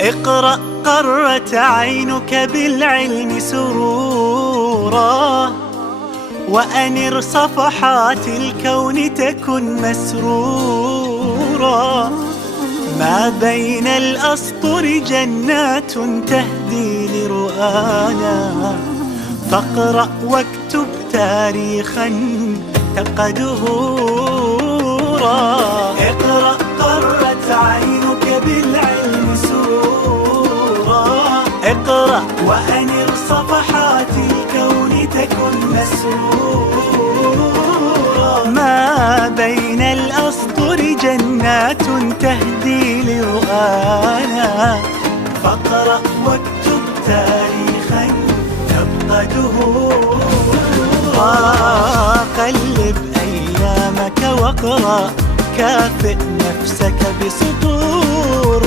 اقرأ قرت عينك بالعلم سرورا، وأنر صفحات الكون تكن مسرورا. ما بين الأسطر جنات تهدي لرؤانا، فاقرأ واكتب تاريخا تبقى دهورا. اقرأ قرت عينك بالعلم سرورا، اقرأ وأنر صفحات الكون تكن مسرورا. ما بين الأسطر جنات تهدي لرؤانا، فاقرأ واكتب تاريخا تبقى دهورا. قلب أيامك واقرأ، كافئ نفسك بسطور